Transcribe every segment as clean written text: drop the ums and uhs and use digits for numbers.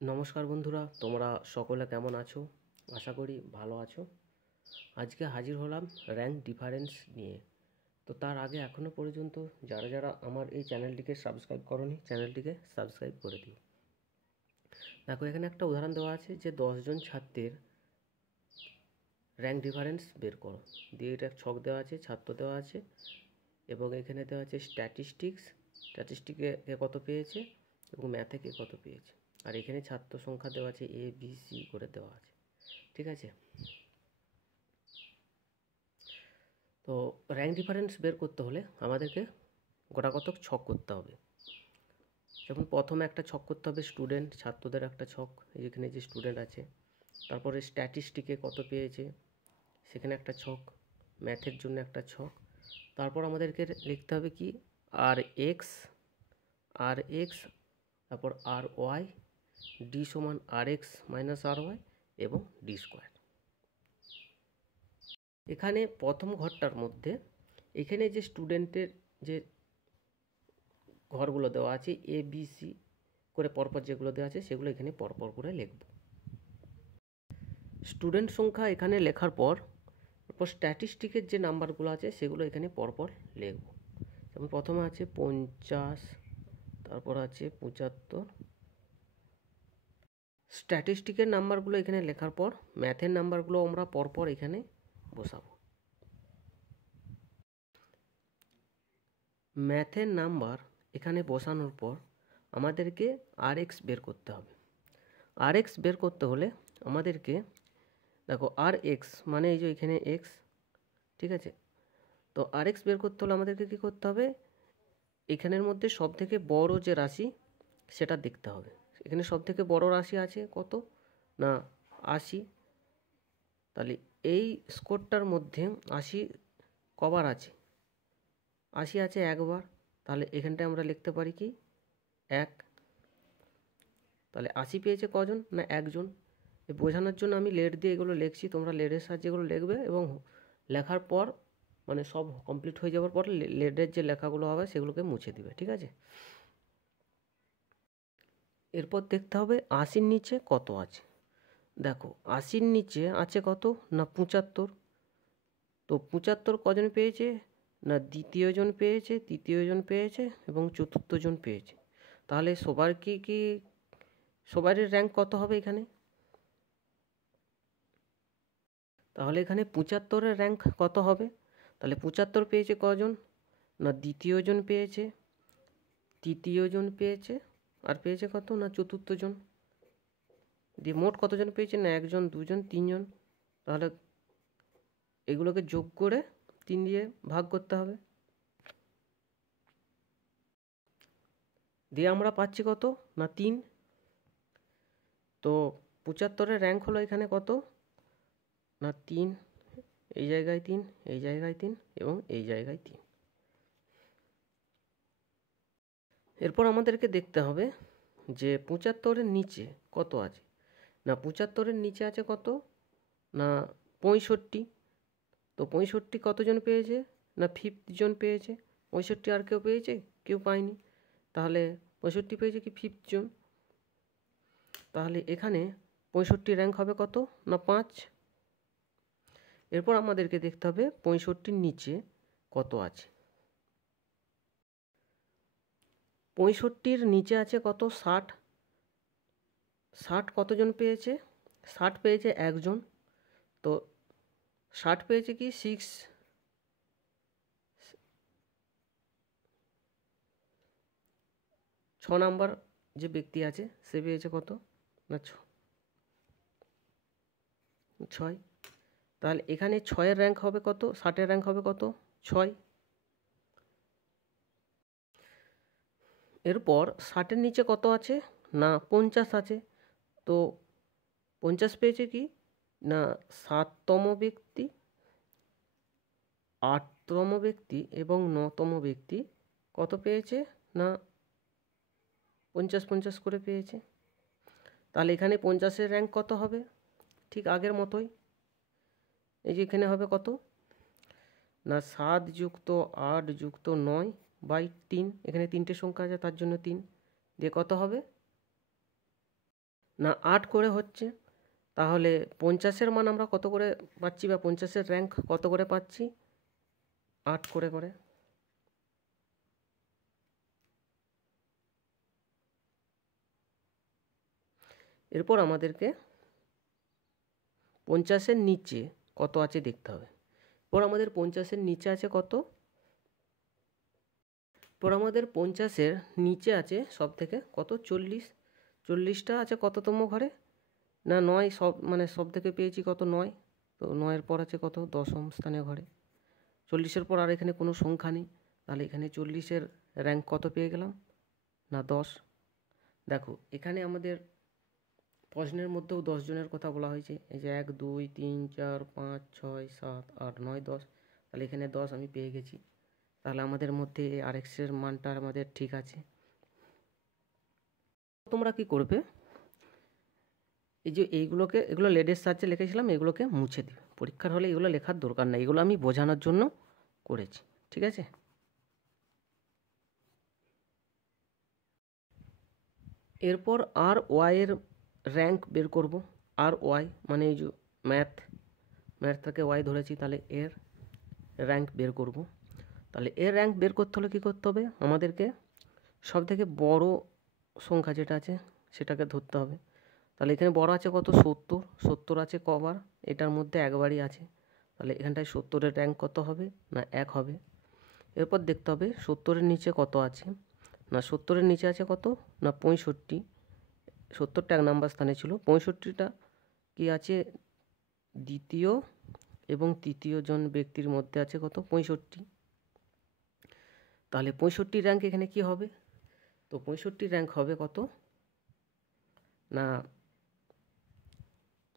নমস্কার বন্ধুরা, তোমরা সকলে কেমন আছো? আশা করি ভালো আছো। আজকে হাজির হলাম র্যাঙ্ক ডিফারেন্স নিয়ে। তো তার আগে এখনও পর্যন্ত যারা আমার এই চ্যানেলটিকে সাবস্ক্রাইব করোনি, চ্যানেলটিকে সাবস্ক্রাইব করে দিও। দেখো, এখানে একটা উদাহরণ দেওয়া আছে যে 10 জন ছাত্রের র্যাঙ্ক ডিফারেন্স বের করো দিয়ে এটা ছক দেওয়া আছে, ছাত্র দেওয়া আছে এবং এখানে দেওয়া আছে স্ট্যাটিস্টিকে কে কত পেয়েছে এবং ম্যাথে কে কত পেয়েছে। আর এখানে ছাত্র সংখ্যা দেওয়া আছে এ বি সি করে দেওয়া আছে, ঠিক আছে। তো র্যাঙ্ক ডিফারেন্স বের করতে হলে আমাদেরকে গোটা কতক ছক করতে হবে। যেমন প্রথমে একটা ছক করতে হবে স্টুডেন্ট, ছাত্রদের একটা ছক, এখানে যে স্টুডেন্ট আছে। তারপরে স্ট্যাটিস্টিকে কত পেয়েছে সেখানে একটা ছক, ম্যাথের জন্য একটা ছক। তারপর আমাদেরকে লিখতে হবে কি আর এক্স তারপর আর ওয়াই, ডি সমান আর এক্স মাইনাস আর ওয়াই এবং ডি স্কোয়ার। এখানে প্রথম ঘরটার মধ্যে এখানে যে স্টুডেন্টের যে ঘরগুলো দেওয়া আছে এ বি সি করে পরপর যেগুলো দেওয়া আছে সেগুলো এখানে পরপর করে লিখব। স্টুডেন্ট সংখ্যা এখানে লেখার পর স্ট্যাটিস্টিকের যে নাম্বারগুলো আছে সেগুলো এখানে পরপর লিখব। যেমন প্রথমে আছে 50, তারপর আছে 75। স্ট্যাটিস্টিকের নাম্বারগুলো এখানে লেখার পর ম্যাথের নাম্বারগুলো আমরা পরপর এখানে বসাবো। ম্যাথের নাম্বার এখানে বসানোর পর আমাদেরকে আর এক্স বের করতে হবে। আর এক্স বের করতে হলে আমাদেরকে দেখো আর এক্স মানে এই যে এখানে এক্স, ঠিক আছে। তো আর এক্স বের করতে হলে আমাদেরকে কী করতে হবে, এখানের মধ্যে সব থেকে বড় যে রাশি সেটা দেখতে হবে। এখানে সব থেকে বড় রাশি আছে কত না 80। তাহলে এই স্কোরটার মধ্যে 80 কবার আছে, 80 আছে একবার। তাহলে এখানটায় আমরা লিখতে পারি কি 1। তাহলে 80 পেয়েছে কজন না একজন। বোঝানোর জন্য আমি লেড দিয়ে এগুলো লিখছি, তোমরা লেডের সাহায্যে এগুলো লিখবে এবং লেখার পর মানে সব কমপ্লিট হয়ে যাওয়ার পর লেডের যে লেখাগুলো হবে সেগুলোকে মুছে দিবে, ঠিক আছে। এরপর দেখতে হবে 80-র নিচে কত আছে। দেখো 80-র নিচে আছে কত না 75। তো 75 কজন পেয়েছে না দ্বিতীয় জন পেয়েছে, তৃতীয় জন পেয়েছে এবং চতুর্থ জন পেয়েছে। তাহলে সবারই র্যাঙ্ক কত হবে এখানে, তাহলে এখানে 75-এর র্যাঙ্ক কত হবে। তাহলে 75 পেয়েছে কজন না দ্বিতীয় জন পেয়েছে, তৃতীয় জন পেয়েছে আর পেয়েছে কত না চতুর্থ জন। দিয়ে মোট কতজন পেয়েছে না 1 জন 2 জন 3 জন। তাহলে এগুলোকে যোগ করে 3 দিয়ে ভাগ করতে হবে। দিয়ে আমরা পাচ্ছি কত না 3। তো 75-এর র্যাঙ্ক হলো এখানে কত না 3, এই জায়গায় 3, এই জায়গায় 3 এবং এই জায়গায় 3। এরপর আমাদেরকে দেখতে হবে যে 75-এর নিচে কত আছে না 75-এর নিচে আছে কত না 65। তো 65 কতজন পেয়েছে না 50 জন পেয়েছে। 65 আর কেউ পেয়েছে, কেউ পায়নি। তাহলে 65 পেয়েছে কি 50 জন। তাহলে এখানে 65 র্যাঙ্ক হবে কত না 5। এরপর আমাদেরকে দেখতে হবে 65-র নিচে কত আছে। 65-র নিচে আছে কত 60। 60 কতজন পেয়েছে, 60 পেয়েছে একজন। তো 60 পেয়েছে কি 6 নাম্বার যে ব্যক্তি আছে সে পেয়েছে কত না 6। তাহলে এখানে 6-এর র্যাঙ্ক হবে কত, 60-এর র্যাঙ্ক হবে কত 6। এরপর 60-এর নিচে কত আছে না 50 আছে। তো 50 পেয়েছে কি না 7তম ব্যক্তি, 8তম ব্যক্তি এবং 9তম ব্যক্তি কত পেয়েছে না 50 করে পেয়েছে। তাহলে এখানে 50-এর র্যাঙ্ক কত হবে, ঠিক আগের মতোই। এই যে এখানে হবে কত না 7 যুক্ত 8 যুক্ত 9/3। এখানে 3টে সংখ্যা আছে তার জন্য 3 দিয়ে কত হবে না 8 করে হচ্ছে, তাহলে 50-এর মান আমরা কত করে পাচ্ছি, বা 50-এর র্যাঙ্ক কত করে পাচ্ছি? 8 করে করে। এরপর আমাদেরকে 50-এর নিচে কত আছে দেখতে হবে। এরপর আমাদের 50-এর নিচে আছে কত? এরপর আমাদের 50-এর নিচে আছে সব থেকে কত? 40। 40টা আছে কততম ঘরে? না 9, সব থেকে পেয়েছি কত? 9। তো 9-এর পর আছে কত? 10ম স্থানীয় ঘরে। 40-এর পর আর এখানে কোনো সংখ্যা নেই, তাহলে এখানে 40-এর র্যাঙ্ক কত পেয়ে গেলাম? না 10। দেখো এখানে আমাদের প্রশ্নের মধ্যেও 10 জনের কথা বলা হয়েছে। এই যে 1 2 3 4 5 6 7 8 9 10, তাহলে এখানে 10 আমি পেয়ে গেছি। তাহলে আমাদের মধ্যে আরএক্সের মানটা আমাদের ঠিক আছে। তোমরা কি করবে, এই যে এগুলো লেডের সাহায্যে লিখেছিলাম, এগুলোকে মুছে দিবে। পরীক্ষার হলে এগুলো লেখার দরকার নেই, এগুলো আমি বোঝানোর জন্য করেছি, ঠিক আছে? এরপর আর ওয়াইয়ের র্যাঙ্ক বের করব। আর ওয়াই মানে এই যে ম্যাথটাকে ওয়াই ধরেছি, তাহলে এর র্যাঙ্ক বের করব। তাহলে এর র্যাঙ্ক বের করতে হলে কী করতে হবে? আমাদেরকে সবথেকে বড় সংখ্যা যেটা আছে সেটাকে ধরতে হবে। তাহলে এখানে বড় আছে কত? 70। 70 আছে কবার? এটার মধ্যে একবারই আছে, তাহলে এখানটায় 70-এর র্যাঙ্ক কত হবে? না 1 হবে। এরপর দেখতে হবে 70-এর নিচে কত আছে। না 70-এর নিচে আছে কত? না 65। 70টা 1 নম্বর স্থানে ছিল, 65টা কি আছে? দ্বিতীয় এবং তৃতীয় জন ব্যক্তির মধ্যে আছে কত? 65। তাহলে 65 র্যাঙ্ক এখানে কি হবে? তো 65 র্যাঙ্ক হবে কত? না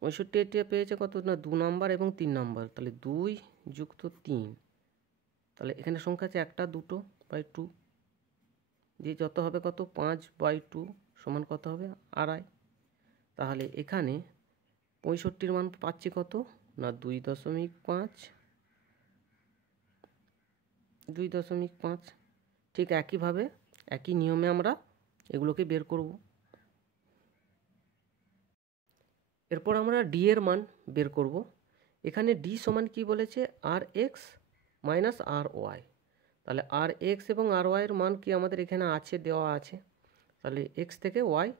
65 পেয়েছে কত? না 2 নম্বর এবং 3 নম্বর, তাহলে 2 যুক্ত 3, তাহলে এখানে সংখ্যা আছে 1টা 2টো বাই 2 দিয়ে যত হবে কত? 5/2 সমান কত হবে? 2.5। তাহলে এখানে 65-র মান পাচ্ছি কত? না 2.5। 2.5। ঠিক একইভাবে একই নিয়মে আমরা এগুলোকে বের করব। এরপর আমরা ডি এর মান বের করব। এখানে ডি সমান কি বলেছে? আর এক্স মাইনাস আর ওয়াই। তাহলে আর এক্স এবং আর ওয়াইয়ের মান কি আমাদের এখানে আছে, দেওয়া আছে। তাহলে এক্স থেকে ওয়াই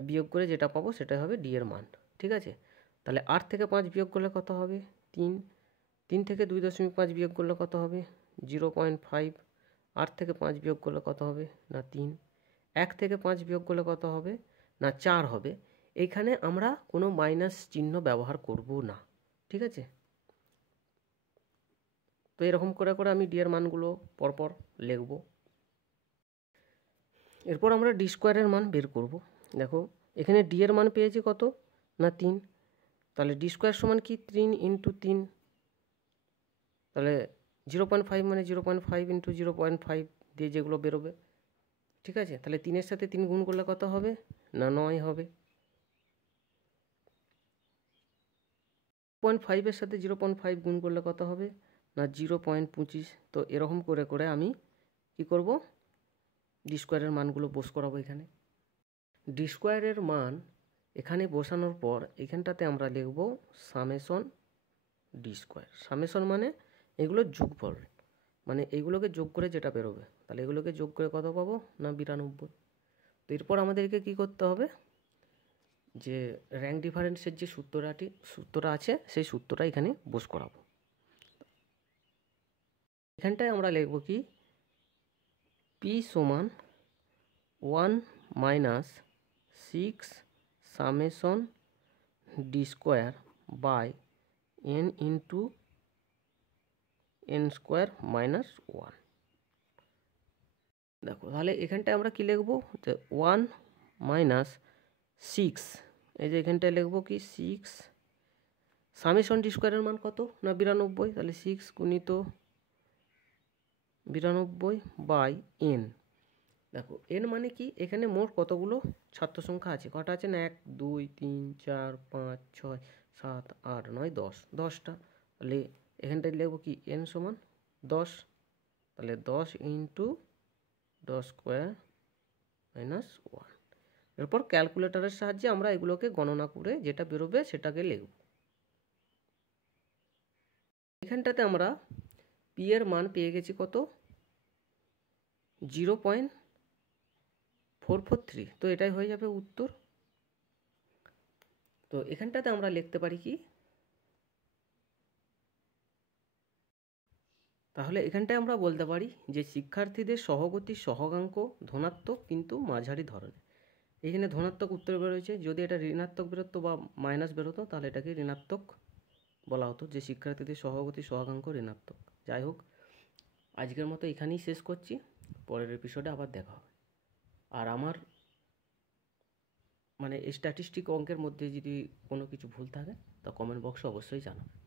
বিয়োগ করে যেটা পাবো সেটাই হবে ডি এর মান, ঠিক আছে? তাহলে 8 থেকে 5 বিয়োগ করলে কত হবে? 3। 3 থেকে 2.5 বিয়োগ করলে কত হবে? 0.5। 8 থেকে 5 বিয়োগ করলে কত হবে? না 3। 1 থেকে 5 বিয়োগ করলে কত হবে? না 4 হবে। এইখানে আমরা কোনো মাইনাস চিহ্ন ব্যবহার করব না, ঠিক আছে? তো এরকম করে করে আমি ডি এর মানগুলো পরপর লিখব। এরপর আমরা ডি স্কোয়ারের মান বের করব। দেখো এখানে ডি এর মান পেয়েছি কত? না 3। তাহলে ডি স্কোয়ার সমান কি? 3 ইন্টু 3, তাহলে 0.5 মানে 0.5 ইন্টু 0.5 দিয়ে যেগুলো বেরোবে, ঠিক আছে? তাহলে 3-এর সাথে 3 গুণ করলে কত হবে? না 9 হবে। 0.5-এর সাথে 0.5 গুণ করলে কত হবে? না 0.25। তো এরকম করে করে আমি কি করব? ডি স্কোয়ারের মানগুলো বস করাবো এখানে। ডি স্কোয়ারের মান এখানে বসানোর পর এখানটাতে আমরা লিখব সামেশন ডি স্কোয়ার। সামেশন মানে এগুলোর যোগফল, মানে এইগুলোকে যোগ করে যেটা বেরোবে। তাহলে এগুলোকে যোগ করে কত পাবো? না 92। তো এরপর আমাদেরকে কি করতে হবে? যে র্যাঙ্ক ডিফারেন্সের যে সূত্রটা আছে সেই সূত্রটা এখানে বস করাবো। এখানটায় আমরা লিখব কি? পি সমান 1 minus 6 summation D square by N into N square minus 1। দেখো তাহলে এখানটায় আমরা কি লিখব? যে 1 মাইনাস 6, এই যে এখানটায় লিখব কি 6 সামেশন ডি স্কোয়ারের মান কত? না 92, তাহলে 6 গুণিত 92 বাই এন। দেখো এন মানে কি? এখানে মোট কতগুলো ছাত্র সংখ্যা আছে? কটা আছে? না 1 2 3 4 5 6 7 8 9 10, 10টা। তাহলে এখানটায় লিখব কি? এন সমান 10। তাহলে 10 ইন্টু 10 স্কোয়ার মাইনাস 1। এরপর ক্যালকুলেটরের সাহায্যে আমরা এগুলোকে গণনা করে যেটা বেরোবে সেটাকে লিখব। এখানটাতে আমরা পি এর মান পেয়ে গেছি কত, 0.443। তো এটাই হয়ে যাবে উত্তর। তো এখানটাতে আমরা লিখতে পারি কি, তাহলে এখানটায় আমরা বলতে পারি যে শিক্ষার্থীদের সহগতির সহগাঙ্ক ধনাত্মক কিন্তু মাঝারি ধরনের। এখানে ধনাত্মক উত্তর বেরোয়েছে, যদি এটা ঋণাত্মক বেরোতো বা মাইনাস বেরোতো তাহলে এটাকে ঋণাত্মক বলা হতো, যে শিক্ষার্থীদের সহগতির সহগাঙ্ক ঋণাত্মক। যাই হোক, আজকের মতো এখানেই শেষ করছি, পরের এপিসোডে আবার দেখা হবে। আর আমার মানে স্ট্যাটিস্টিক অঙ্কের মধ্যে যদি কোনো কিছু ভুল থাকে তা কমেন্ট বক্সে অবশ্যই জানাবে।